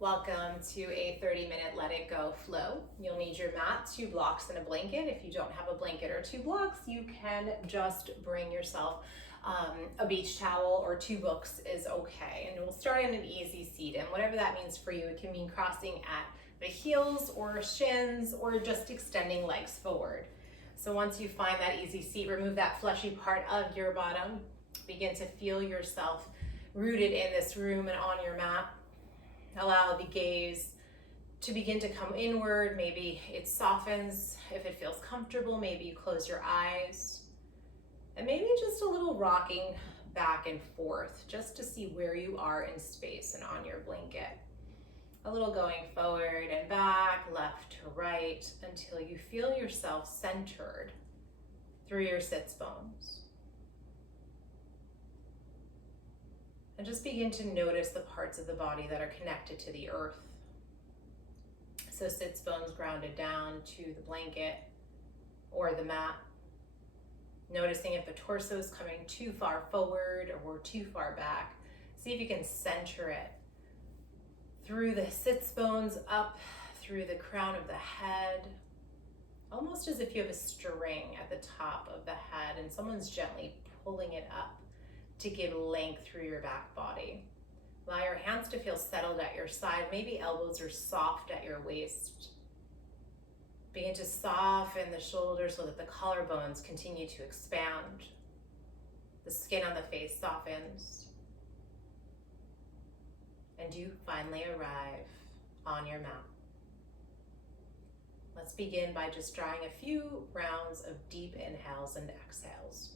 Welcome to a 30-minute Let It Go flow. You'll need your mat, 2 blocks, and a blanket. If you don't have a blanket or 2 blocks, you can just bring yourself a beach towel or 2 books is okay. And we'll start in an easy seat. And whatever that means for you, it can mean crossing at the heels or shins or just extending legs forward. So once you find that easy seat, remove that fleshy part of your bottom. Begin to feel yourself rooted in this room and on your mat. Allow the gaze to begin to come inward. Maybe it softens if it feels comfortable. Maybe you close your eyes. And maybe just a little rocking back and forth just to see where you are in space and on your blanket. A little going forward and back, left to right, until you feel yourself centered through your sits bones. And just begin to notice the parts of the body that are connected to the earth. So sits bones grounded down to the blanket or the mat. Noticing if the torso is coming too far forward or too far back. See if you can center it through the sits bones up through the crown of the head. Almost as if you have a string at the top of the head and someone's gently pulling it up to give length through your back body. Allow your hands to feel settled at your side. Maybe elbows are soft at your waist. Begin to soften the shoulders so that the collarbones continue to expand. The skin on the face softens. And you finally arrive on your mat. Let's begin by just drawing a few rounds of deep inhales and exhales.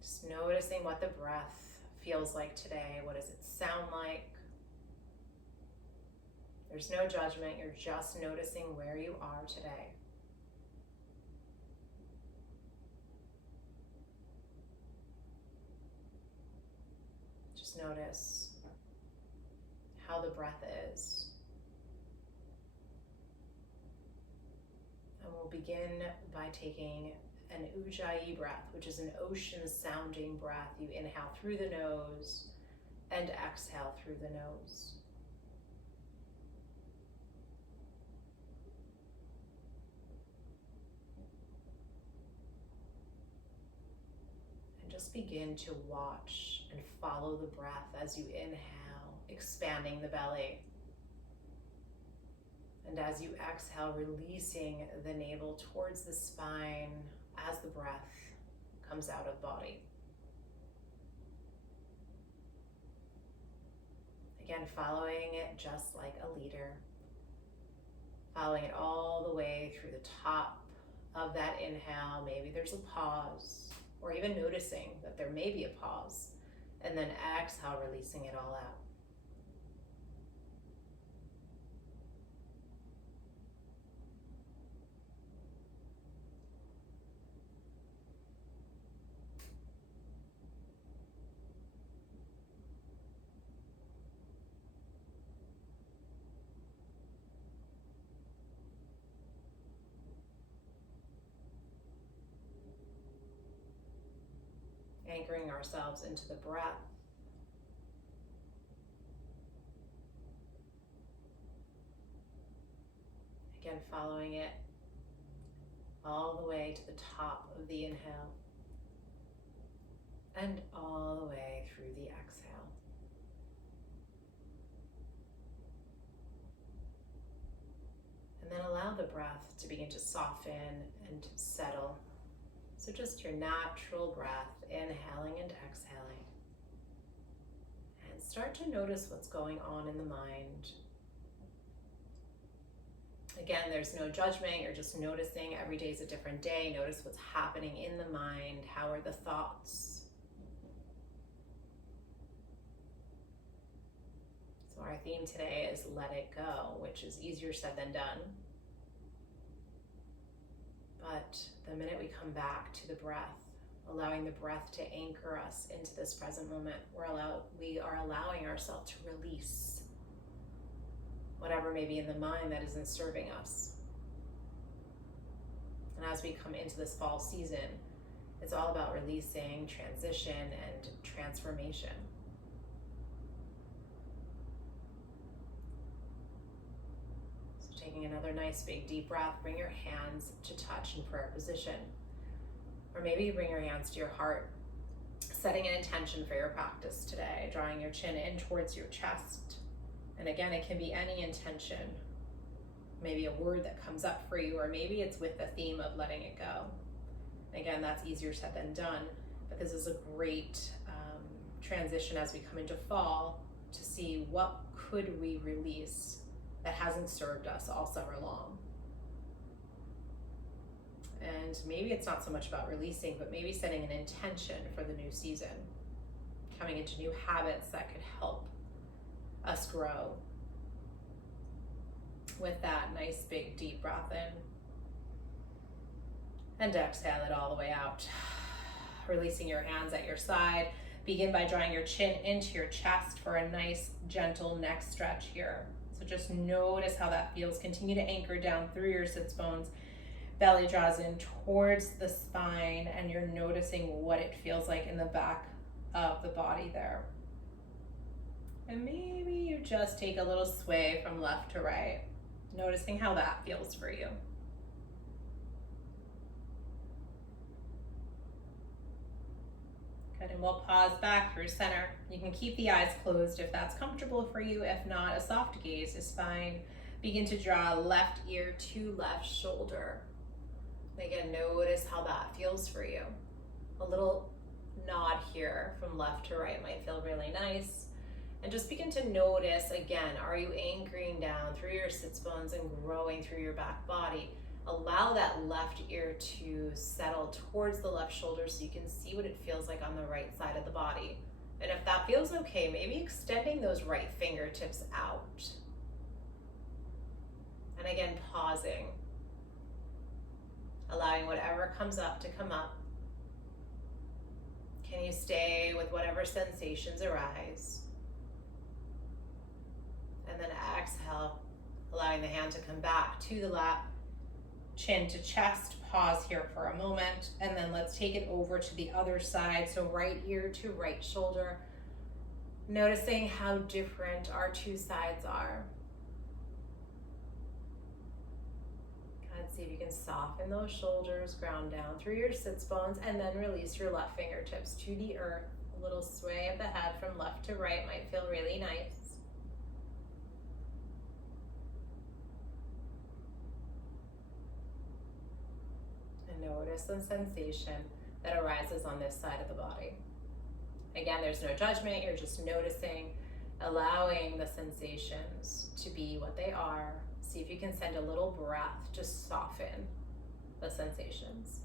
Just noticing what the breath feels like today. What does it sound like? There's no judgment. You're just noticing where you are today. Just notice how the breath is. And we'll begin by taking an Ujjayi breath, which is an ocean sounding breath. You inhale through the nose and exhale through the nose. And just begin to watch and follow the breath as you inhale, expanding the belly. And as you exhale, releasing the navel towards the spine as the breath comes out of body. Again, following it just like a leader. Following it all the way through the top of that inhale. Maybe there's a pause, or even noticing that there may be a pause. And then exhale, releasing it all out. Anchoring ourselves into the breath. Again, following it all the way to the top of the inhale and all the way through the exhale. And then allow the breath to begin to soften and settle. So just your natural breath, inhaling and exhaling. And start to notice what's going on in the mind. Again, there's no judgment. You're just noticing. Every day is a different day. Notice what's happening in the mind. How are the thoughts? So our theme today is let it go, which is easier said than done. But the minute we come back to the breath, allowing the breath to anchor us into this present moment, we are allowing ourselves to release whatever may be in the mind that isn't serving us. And as we come into this fall season, it's all about releasing, transition, and transformation. So taking another nice big deep breath, bring your hands to touch in prayer position. Or maybe you bring your hands to your heart, setting an intention for your practice today, drawing your chin in towards your chest. And again, it can be any intention, maybe a word that comes up for you, or maybe it's with the theme of letting it go. Again, that's easier said than done, but this is a great transition as we come into fall to see what could we release that hasn't served us all summer long. And maybe it's not so much about releasing, but maybe setting an intention for the new season, coming into new habits that could help us grow. With that, nice big deep breath in. And exhale it all the way out. Releasing your hands at your side. Begin by drawing your chin into your chest for a nice gentle neck stretch here. So just notice how that feels. Continue to anchor down through your sits bones. Belly draws in towards the spine, and you're noticing what it feels like in the back of the body there. And maybe you just take a little sway from left to right, noticing how that feels for you. Good, and we'll pause back through center. You can keep the eyes closed if that's comfortable for you. If not, a soft gaze is fine. Begin to draw left ear to left shoulder. Again, notice how that feels for you. A little nod here from left to right might feel really nice. And just begin to notice, again, are you anchoring down through your sits bones and growing through your back body? Allow that left ear to settle towards the left shoulder so you can see what it feels like on the right side of the body. And if that feels okay, maybe extending those right fingertips out. And again, pausing. Allowing whatever comes up to come up. Can you stay with whatever sensations arise? And then exhale, allowing the hand to come back to the lap, chin to chest. Pause here for a moment, and then let's take it over to the other side. So right ear to right shoulder, noticing how different our two sides are. See if you can soften those shoulders, ground down through your sits bones, and then release your left fingertips to the earth. A little sway of the head from left to right might feel really nice. And notice the sensation that arises on this side of the body. Again, there's no judgment, you're just noticing, allowing the sensations to be what they are. See if you can send a little breath, just soften the sensations.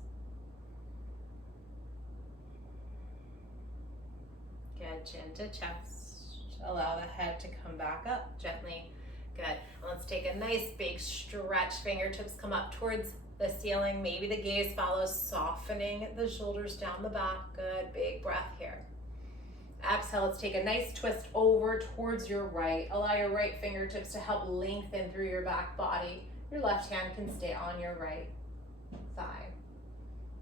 Good, chin to chest. Allow the head to come back up gently. Good. Let's take a nice big stretch. Fingertips come up towards the ceiling. Maybe the gaze follows, softening the shoulders down the back. Good, big breath here. Exhale, let's take a nice twist over towards your right. Allow your right fingertips to help lengthen through your back body. Your left hand can stay on your right thigh.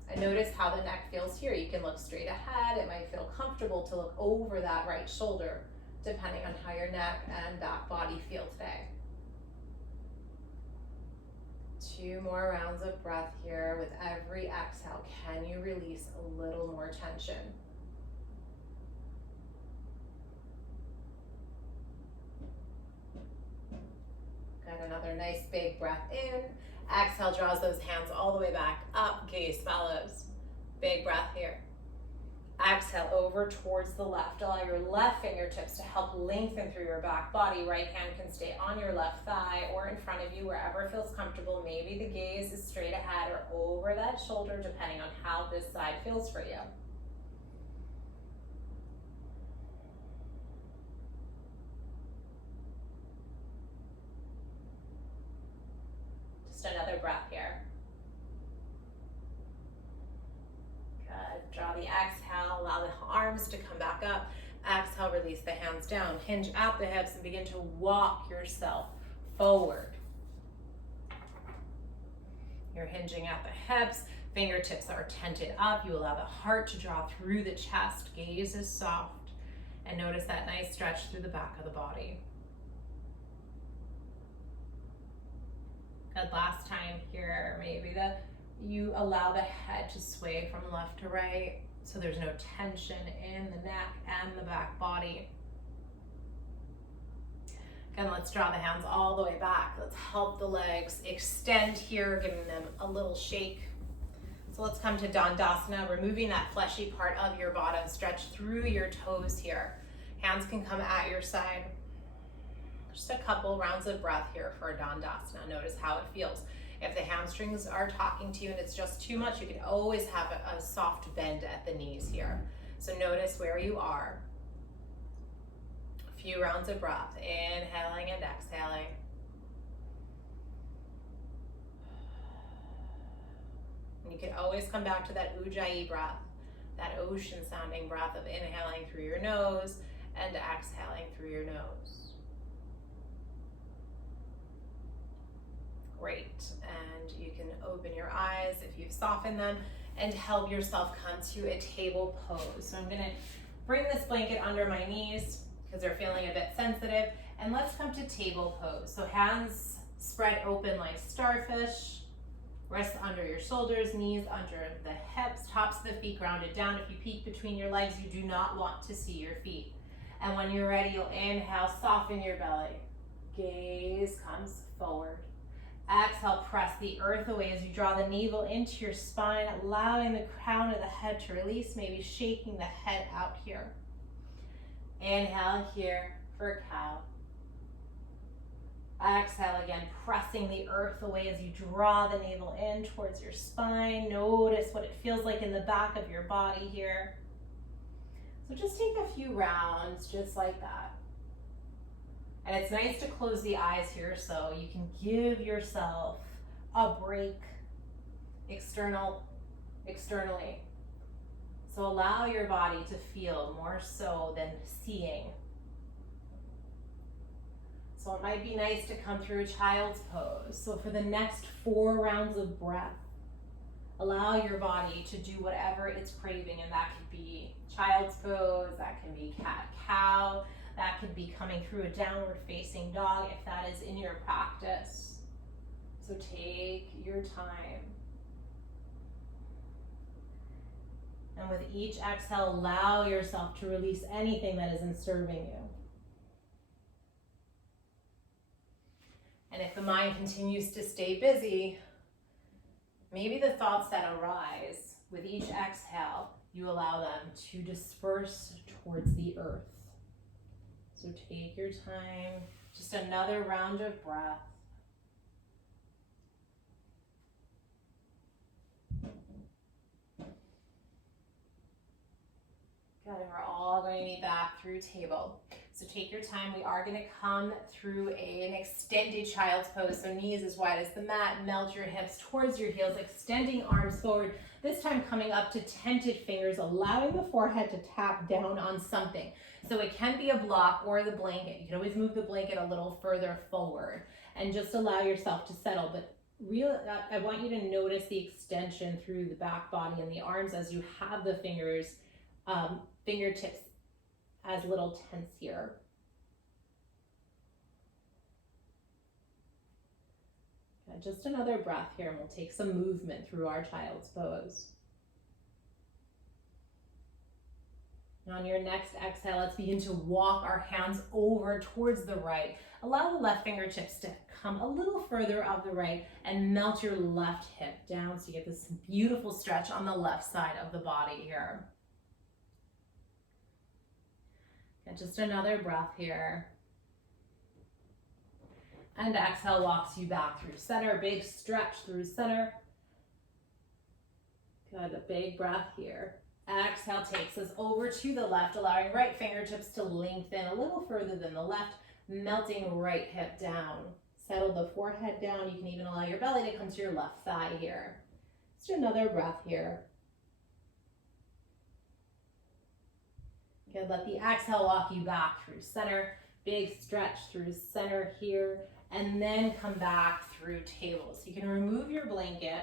And notice how the neck feels here. You can look straight ahead. It might feel comfortable to look over that right shoulder, depending on how your neck and back body feel today. 2 more rounds of breath here. With every exhale, can you release a little more tension? And another nice big breath in. Exhale, draws those hands all the way back up. Gaze follows. Big breath here. Exhale over towards the left. Allow your left fingertips to help lengthen through your back body. Right hand can stay on your left thigh or in front of you, wherever it feels comfortable. Maybe the gaze is straight ahead or over that shoulder, depending on how this side feels for you. Just another breath here. Good. Draw the exhale, allow the arms to come back up. Exhale, release the hands down. Hinge at the hips and begin to walk yourself forward. You're hinging at the hips, fingertips are tented up. You allow the heart to draw through the chest, gaze is soft, and notice that nice stretch through the back of the body. Good, last time here, maybe you allow the head to sway from left to right, so there's no tension in the neck and the back body. Again, let's draw the hands all the way back. Let's help the legs extend here, giving them a little shake. So let's come to Dandasana, removing that fleshy part of your bottom. Stretch through your toes here. Hands can come at your side. Just a couple rounds of breath here for Dandasana. Notice how it feels. If the hamstrings are talking to you and it's just too much, you can always have a soft bend at the knees here. So notice where you are. A few rounds of breath, inhaling and exhaling. And you can always come back to that Ujjayi breath, that ocean sounding breath of inhaling through your nose and exhaling through your nose. Great, and you can open your eyes if you've softened them and help yourself come to a table pose. So I'm gonna bring this blanket under my knees because they're feeling a bit sensitive, and let's come to table pose. So hands spread open like starfish, wrists under your shoulders, knees under the hips, tops of the feet grounded down. If you peek between your legs, you do not want to see your feet. And when you're ready, you'll inhale, soften your belly. Gaze comes forward. Exhale, press the earth away as you draw the navel into your spine, allowing the crown of the head to release, maybe shaking the head out here. Inhale here for cow. Exhale again, pressing the earth away as you draw the navel in towards your spine. Notice what it feels like in the back of your body here. So just take a few rounds just like that. And it's nice to close the eyes here so you can give yourself a break externally. So allow your body to feel more so than seeing. So it might be nice to come through a child's pose. So for the next 4 rounds of breath, allow your body to do whatever it's craving, and that could be child's pose, that can be cat-cow, that could be coming through a downward facing dog if that is in your practice. So take your time. And with each exhale, allow yourself to release anything that isn't serving you. And if the mind continues to stay busy, maybe the thoughts that arise with each exhale, you allow them to disperse towards the earth. So take your time, just another round of breath. Good, and we're all going to be back through table. So take your time. We are going to come through an extended child's pose. So knees as wide as the mat, melt your hips towards your heels, extending arms forward. This time coming up to tented fingers, allowing the forehead to tap down on something. So it can be a block or the blanket. You can always move the blanket a little further forward and just allow yourself to settle. But I want you to notice the extension through the back body and the arms as you have the fingertips as little tents here. Just another breath here, and we'll take some movement through our child's pose. On your next exhale, let's begin to walk our hands over towards the right. Allow the left fingertips to come a little further up the right and melt your left hip down so you get this beautiful stretch on the left side of the body here. And just another breath here. And exhale walks you back through center. Big stretch through center. Good, a big breath here. Exhale takes us over to the left, allowing right fingertips to lengthen a little further than the left, melting right hip down. Settle the forehead down. You can even allow your belly to come to your left thigh here. Just another breath here. Good, let the exhale walk you back through center. Big stretch through center here. and then come back through table. So you can remove your blanket.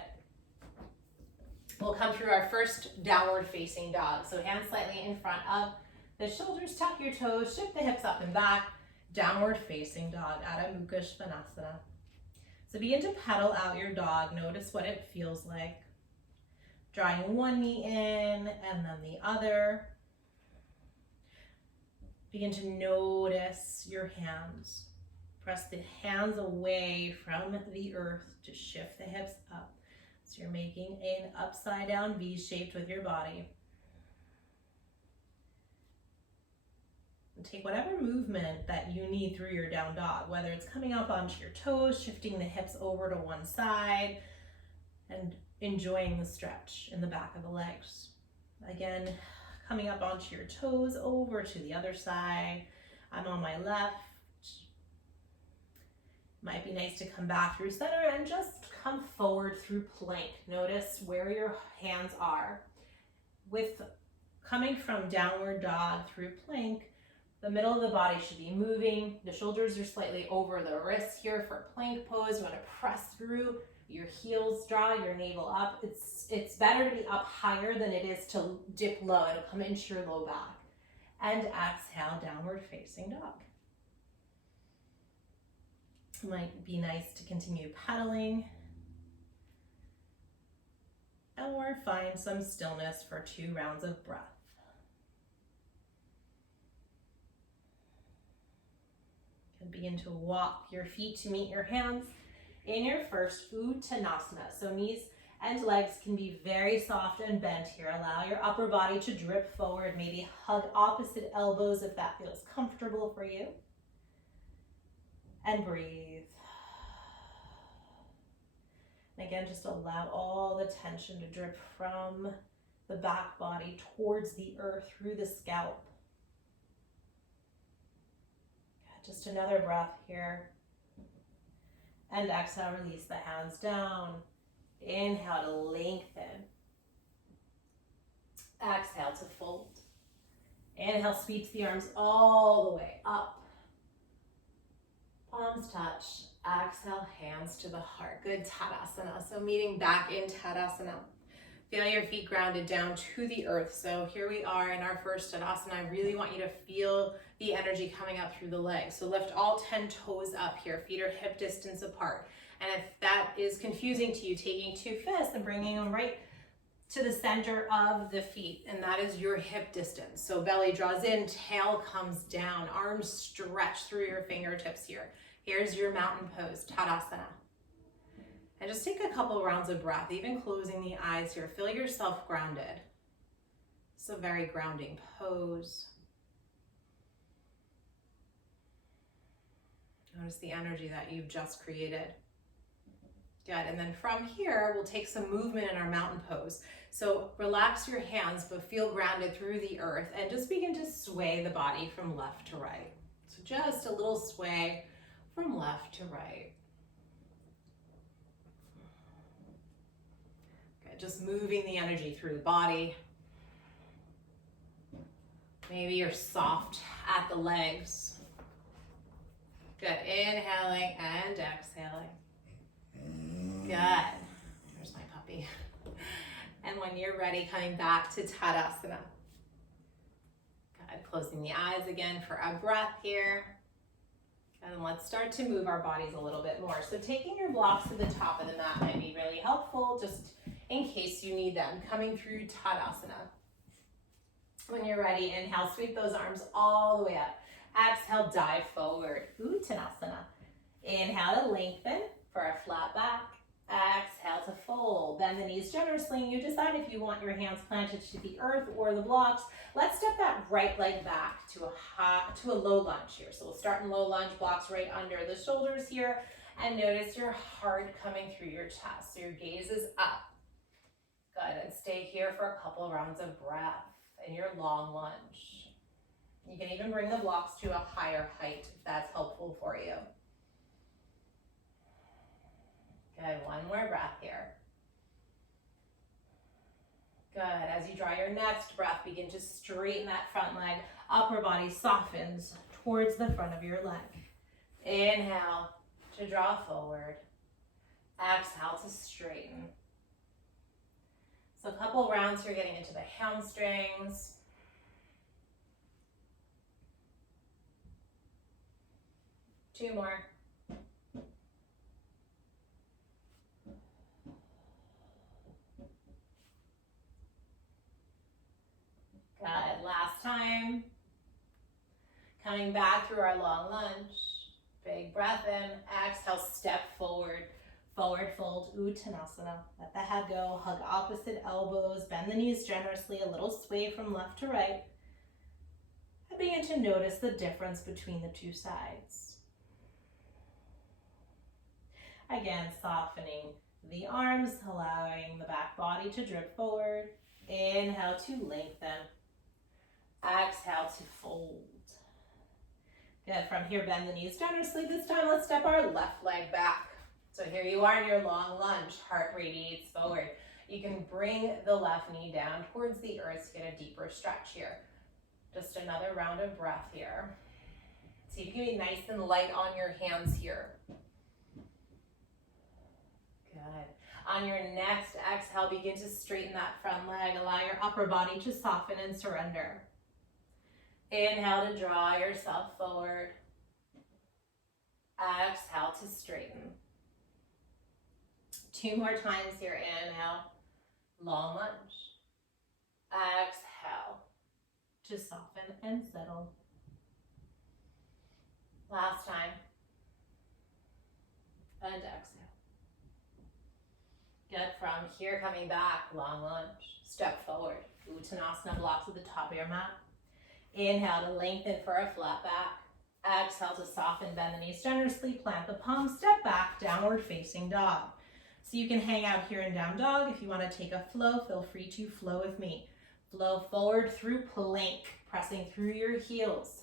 We'll come through our first downward facing dog. So hands slightly in front of the shoulders, tuck your toes, shift the hips up and back, downward facing dog, Adho Mukha Svanasana. So begin to pedal out your dog. Notice what it feels like. Drawing one knee in and then the other. Begin to notice your hands. Press the hands away from the earth to shift the hips up. So you're making an upside down V shaped with your body. And take whatever movement that you need through your down dog, whether it's coming up onto your toes, shifting the hips over to one side, and enjoying the stretch in the back of the legs. Again, coming up onto your toes, over to the other side. I'm on my left. Might be nice to come back through center and just come forward through plank. Notice where your hands are. With coming from downward dog through plank, the middle of the body should be moving. The shoulders are slightly over the wrists here for plank pose. You want to press through your heels, draw your navel up. It's better to be up higher than it is to dip low. It'll come into your low back. And exhale, downward facing dog. Might be nice to continue pedaling or find some stillness for 2 rounds of breath. You can begin to walk your feet to meet your hands in your first Uttanasana. So knees and legs can be very soft and bent here. Allow your upper body to drip forward. Maybe hug opposite elbows if that feels comfortable for you. And breathe. And again, just allow all the tension to drip from the back body towards the earth through the scalp. Just another breath here. And exhale, release the hands down. Inhale to lengthen. Exhale to fold. Inhale, sweeps the arms all the way up. Palms touch. Exhale, hands to the heart. Good Tadasana. So meeting back in Tadasana. Feel your feet grounded down to the earth. So here we are in our first Tadasana. I really want you to feel the energy coming up through the legs. So lift all 10 toes up here. Feet are hip distance apart. And if that is confusing to you, taking 2 fists and bringing them right to the center of the feet, and that is your hip distance. So belly draws in, tail comes down, arms stretch through your fingertips here. Here's your mountain pose, Tadasana. And just take a couple rounds of breath, even closing the eyes here. Feel yourself grounded. It's a very grounding pose. Notice the energy that you've just created. Good, and then from here, we'll take some movement in our mountain pose. So relax your hands, but feel grounded through the earth and just begin to sway the body from left to right. So just a little sway from left to right. Good, just moving the energy through the body. Maybe you're soft at the legs. Good, inhaling and exhaling. Good. There's my puppy. And when you're ready, coming back to Tadasana. Good. Closing the eyes again for a breath here. And let's start to move our bodies a little bit more. So taking your blocks to the top of the mat might be really helpful, just in case you need them. Coming through Tadasana. When you're ready, inhale, sweep those arms all the way up. Exhale, dive forward. Uttanasana. Inhale to lengthen for a flat back. Exhale to fold. Bend the knees generously. You decide if you want your hands planted to the earth or the blocks. Let's step that right leg back to a low lunge here. So we'll start in low lunge, blocks right under the shoulders here. And notice your heart coming through your chest. So your gaze is up. Good. And stay here for a couple rounds of breath in your long lunge. You can even bring the blocks to a higher height if that's helpful for you. Good, one more breath here. Good, as you draw your next breath, begin to straighten that front leg. Upper body softens towards the front of your leg. Inhale, to draw forward. Exhale to straighten. So a couple rounds here getting into the hamstrings. Two more. Good, last time. Coming back through our long lunge. Big breath in, exhale, step forward. Forward fold, Uttanasana. Let the head go, hug opposite elbows, bend the knees generously, a little sway from left to right. And begin to notice the difference between the two sides. Again, softening the arms, allowing the back body to drip forward. Inhale to lengthen. Exhale to fold. Good, from here, bend the knees generously. This time, let's step our left leg back. So here you are in your long lunge, heart radiates forward. You can bring the left knee down towards the earth to get a deeper stretch here. Just another round of breath here. See if you can be nice and light on your hands here. Good. On your next exhale, begin to straighten that front leg. Allow your upper body to soften and surrender. Inhale to draw yourself forward. Exhale to straighten. Two more times here. Inhale, long lunge. Exhale to soften and settle. Last time. And exhale. Good, from here coming back, long lunge. Step forward. Uttanasana, blocks at the top of your mat. Inhale to lengthen for a flat back. Exhale to soften, bend the knees generously, plant the palms, step back, downward facing dog. So you can hang out here in down dog. If you want to take a flow, feel free to flow with me. Flow forward through plank, pressing through your heels.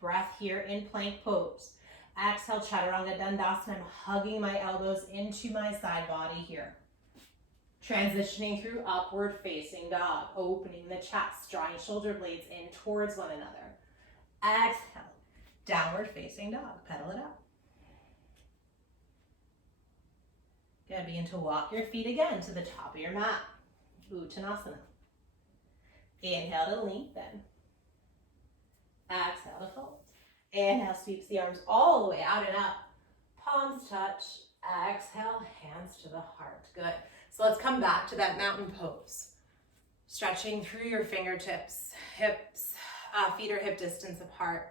Breath here in plank pose. Exhale, Chaturanga Dandasana. I'm hugging my elbows into my side body here. Transitioning through upward facing dog, opening the chest, drawing shoulder blades in towards one another. Exhale, downward facing dog, pedal it out. Good, begin to walk your feet again to the top of your mat. Uttanasana. Inhale to lengthen. Exhale to fold. Inhale, sweeps the arms all the way out and up. Palms touch. Exhale, hands to the heart. Good. So let's come back to that mountain pose. Stretching through your fingertips, hips, feet are hip distance apart.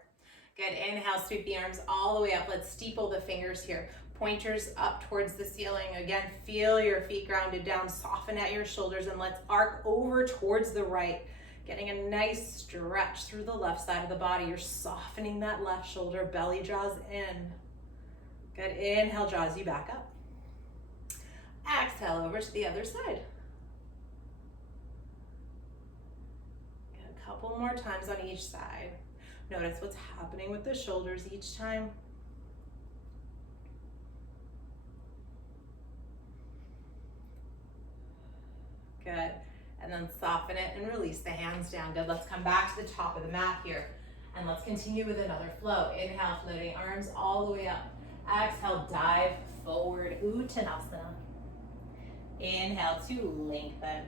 Good, inhale, sweep the arms all the way up. Let's steeple the fingers here. Pointers up towards the ceiling. Again, feel your feet grounded down, soften at your shoulders, and let's arc over towards the right. Getting a nice stretch through the left side of the body. You're softening that left shoulder, belly draws in. Good, inhale, draws you back up. Exhale over to the other side. Good, a couple more times on each side. Notice what's happening with the shoulders each time. Good, and then soften it and release the hands down. Good, let's come back to the top of the mat here. And let's continue with another flow. Inhale, floating arms all the way up. Exhale, dive forward, Uttanasana. Inhale to lengthen.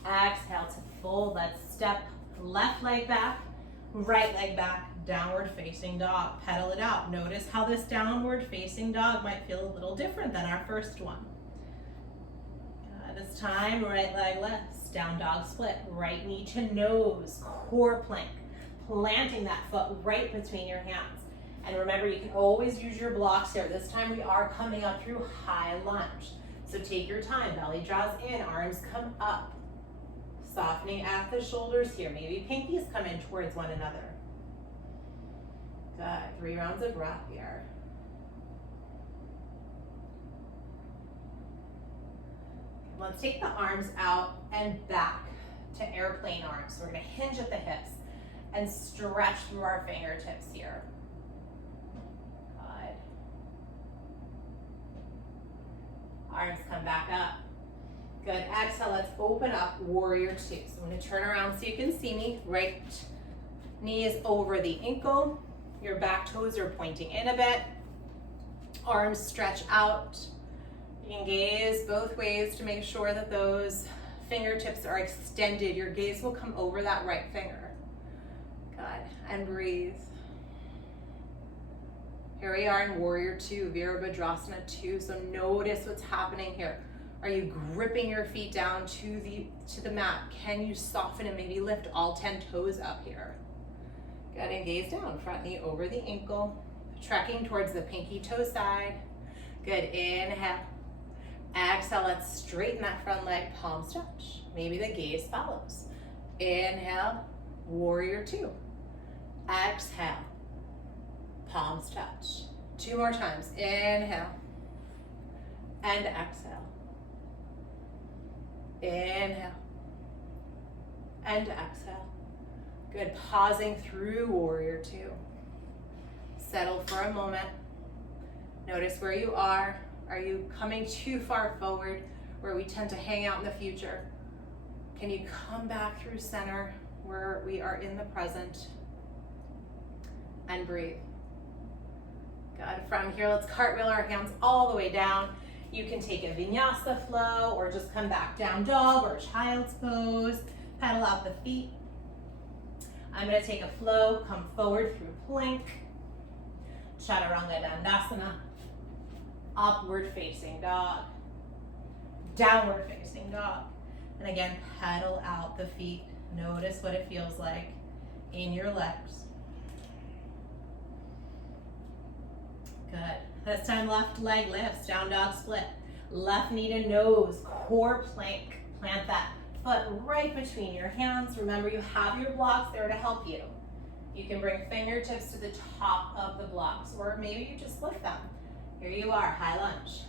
Exhale to fold. Let's step left leg back, right leg back, downward facing dog. Pedal it out. Notice how this downward facing dog might feel a little different than our first one. This time, right leg lifts, down dog split, right knee to nose, core plank. Planting that foot right between your hands. And remember, you can always use your blocks here. This time we are coming up through high lunge. So take your time, belly draws in, arms come up. Softening at the shoulders here. Maybe pinkies come in towards one another. Good, 3 rounds of breath here. Let's take the arms out and back to airplane arms. So we're gonna hinge at the hips and stretch through our fingertips here. Good. Arms come back up. Good, exhale, let's open up warrior 2. So I'm gonna turn around so you can see me. Right knee is over the ankle. Your back toes are pointing in a bit. Arms stretch out. You can gaze both ways to make sure that those fingertips are extended. Your gaze will come over that right finger. Good, and breathe. Here we are in Warrior Two, Virabhadrasana 2. So notice what's happening here. Are you gripping your feet down to the mat? Can you soften and maybe lift all 10 toes up here? Good, and gaze down, front knee over the ankle, trekking towards the pinky toe side. Good, inhale. Exhale, let's straighten that front leg, palms touch. Maybe the gaze follows. Inhale, Warrior Two. Exhale, palms touch. 2 more times, inhale, and exhale. Inhale, and exhale. Good, pausing through Warrior Two. Settle for a moment. Notice where you are. Are you coming too far forward where we tend to hang out in the future? Can you come back through center where we are in the present? And breathe. Good, from here, let's cartwheel our hands all the way down. You can take a vinyasa flow or just come back down dog or child's pose. Pedal out the feet. I'm gonna take a flow, come forward through plank. Chaturanga Dandasana. Upward facing dog. Downward facing dog. And again, pedal out the feet. Notice what it feels like in your legs. Good. This time, left leg lifts, down dog split. Left knee to nose, core plank. Plant that foot right between your hands. Remember, you have your blocks there to help you. You can bring fingertips to the top of the blocks, or maybe you just lift them. Here you are, high lunge.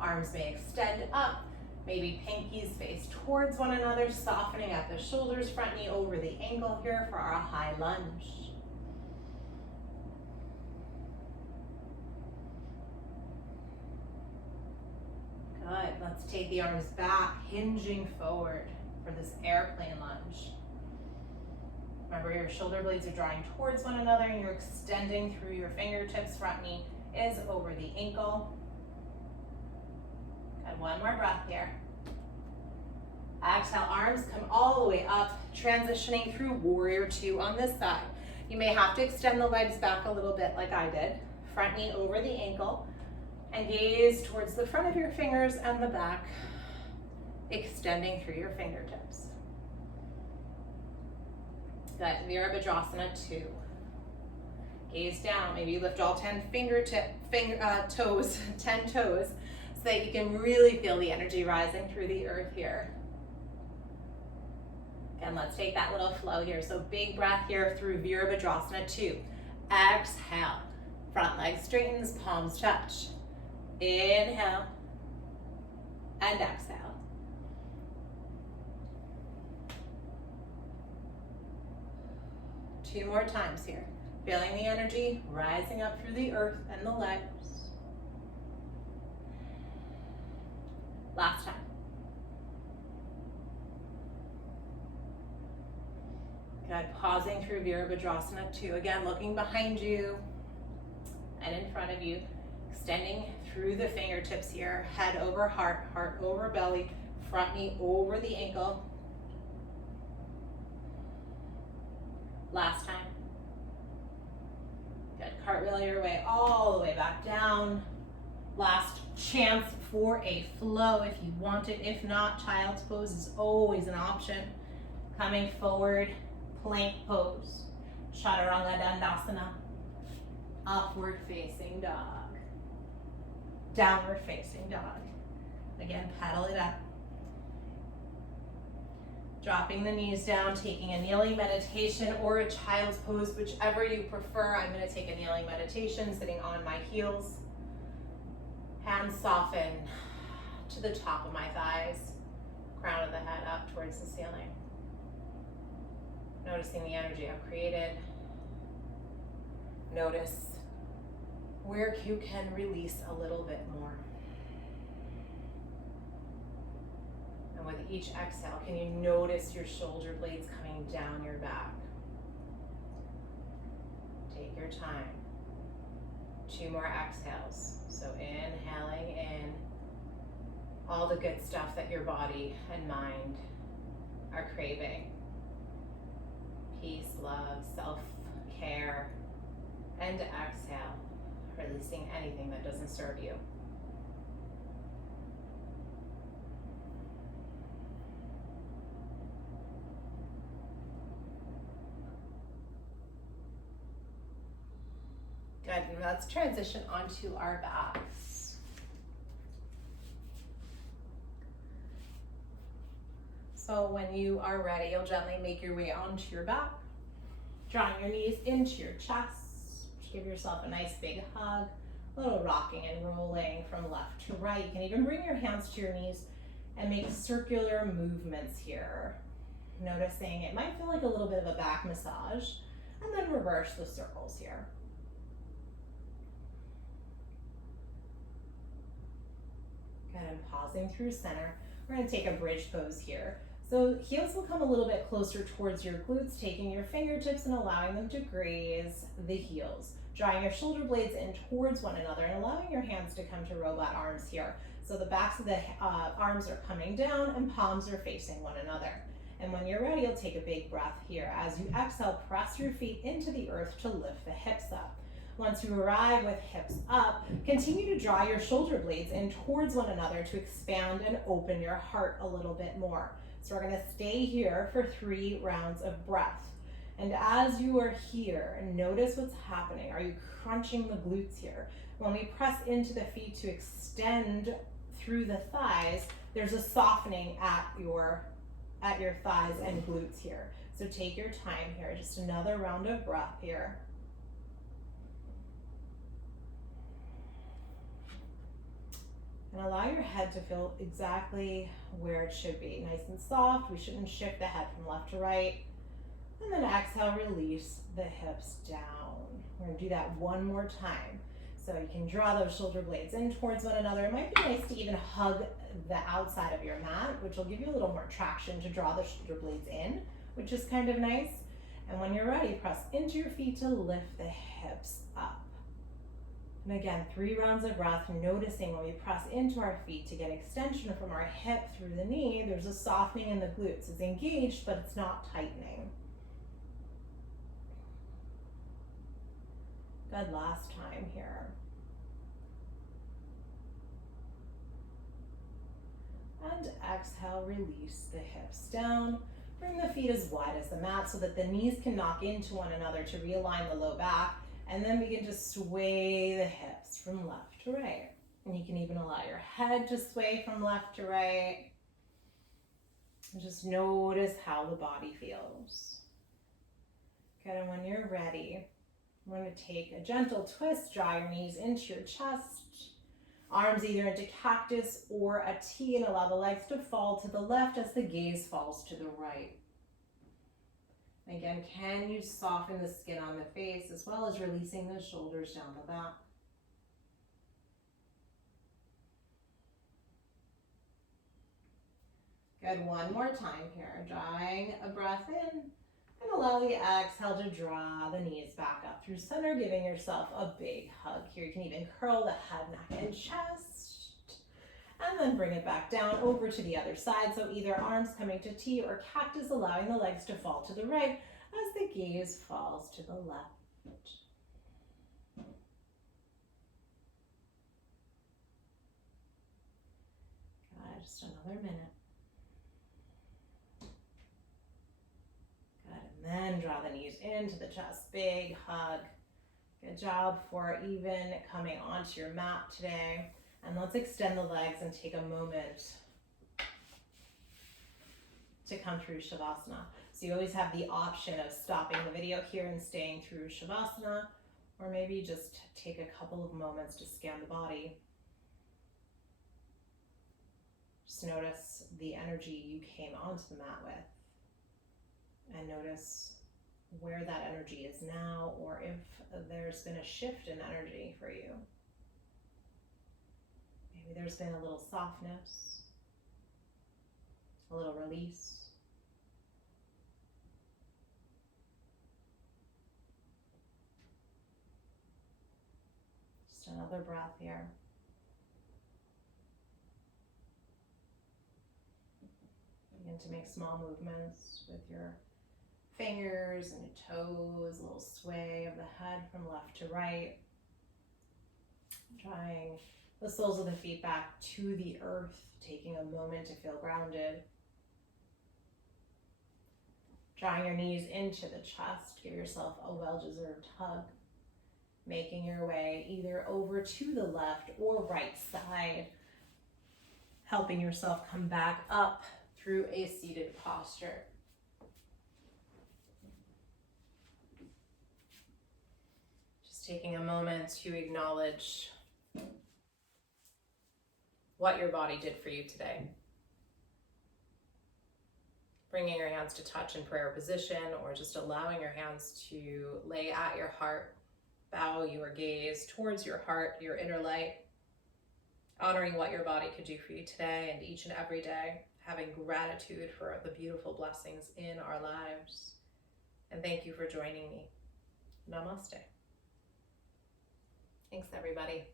Arms may extend up. Maybe pinkies face towards one another, softening at the shoulders, front knee over the ankle here for our high lunge. Good, let's take the arms back, hinging forward for this airplane lunge. Remember, your shoulder blades are drawing towards one another and you're extending through your fingertips. Front knee is over the ankle. Good, one more breath here. Exhale, arms come all the way up, transitioning through Warrior Two on this side. You may have to extend the legs back a little bit like I did. Front knee over the ankle. And gaze towards the front of your fingers and the back, extending through your fingertips. Good, Virabhadrasana 2. Gaze down, maybe you lift all 10 toes, 10 toes, so that you can really feel the energy rising through the earth here. Again, let's take that little flow here. So big breath here through Virabhadrasana 2. Exhale, front leg straightens, palms touch. Inhale and exhale. Two more times here. Feeling the energy rising up through the earth and the legs. Last time. Good, pausing through Virabhadrasana 2. Again, looking behind you and in front of you. Extending through the fingertips here, head over heart, heart over belly, front knee over the ankle. Last time. Good, cartwheel your way all the way back down. Last chance for a flow if you want it. If not, child's pose is always an option. Coming forward, plank pose. Chaturanga Dandasana. Upward facing dog. Downward facing dog. Again, paddle it up. Dropping the knees down, taking a kneeling meditation or a child's pose, whichever you prefer. I'm going to take a kneeling meditation, sitting on my heels. Hands soften to the top of my thighs. Crown of the head up towards the ceiling. Noticing the energy I've created. Notice where you can release a little bit more. And with each exhale, can you notice your shoulder blades coming down your back? Take your time. 2 more exhales. So inhaling in all the good stuff that your body and mind are craving. Peace, love, self-care. And exhale, releasing anything that doesn't serve you. Good, and let's transition onto our backs. So when you are ready, you'll gently make your way onto your back, drawing your knees into your chest. Give yourself a nice big hug, a little rocking and rolling from left to right. You can even bring your hands to your knees and make circular movements here. Noticing it might feel like a little bit of a back massage, and then reverse the circles here. Good, and pausing through center. We're gonna take a bridge pose here. So heels will come a little bit closer towards your glutes, taking your fingertips and allowing them to graze the heels. Drawing your shoulder blades in towards one another and allowing your hands to come to robot arms here. So the backs of the arms are coming down and palms are facing one another. And when you're ready, you'll take a big breath here. As you exhale, press your feet into the earth to lift the hips up. Once you arrive with hips up, continue to draw your shoulder blades in towards one another to expand and open your heart a little bit more. So we're gonna stay here for 3 rounds of breath. And as you are here, notice what's happening. Are you crunching the glutes here? When we press into the feet to extend through the thighs, there's a softening at your thighs and glutes here. So take your time here, just another round of breath here. And allow your head to feel exactly where it should be. Nice and soft. We shouldn't shift the head from left to right. And then exhale, release the hips down. We're gonna do that one more time. So you can draw those shoulder blades in towards one another. It might be nice to even hug the outside of your mat, which will give you a little more traction to draw the shoulder blades in, which is kind of nice. And when you're ready, press into your feet to lift the hips up. And again, 3 rounds of breath, noticing when we press into our feet to get extension from our hip through the knee, there's a softening in the glutes. It's engaged, but it's not tightening. Good, last time here. And exhale, release the hips down. Bring the feet as wide as the mat so that the knees can knock into one another to realign the low back. And then begin to sway the hips from left to right. And you can even allow your head to sway from left to right. And just notice how the body feels. Good, and when you're ready, we're going to take a gentle twist, draw your knees into your chest, arms either into cactus or a T, and allow the legs to fall to the left as the gaze falls to the right. Again, can you soften the skin on the face as well as releasing the shoulders down the back? Good, one more time here. Drawing a breath in and allow the exhale to draw the knees back up through center, giving yourself a big hug here. You can even curl the head, neck, and chest. And then bring it back down over to the other side. So either arms coming to T or cactus, allowing the legs to fall to the right as the gaze falls to the left. Good, just another minute. Good, and then draw the knees into the chest, big hug. Good job for even coming onto your mat today. And let's extend the legs and take a moment to come through Shavasana. So you always have the option of stopping the video here and staying through Shavasana, or maybe just take a couple of moments to scan the body. Just notice the energy you came onto the mat with, and notice where that energy is now, or if there's been a shift in energy for you. Maybe there's been a little softness, a little release. Another breath here. Begin to make small movements with your fingers and your toes, a little sway of the head from left to right. Drawing the soles of the feet back to the earth, taking a moment to feel grounded. Drawing your knees into the chest, give yourself a well-deserved hug. Making your way either over to the left or right side. Helping yourself come back up through a seated posture. Just taking a moment to acknowledge what your body did for you today. Bringing your hands to touch in prayer position, or just allowing your hands to lay at your heart. Bow your gaze towards your heart, your inner light. Honoring what your body could do for you today and each and every day. Having gratitude for the beautiful blessings in our lives. And thank you for joining me. Namaste. Thanks, everybody.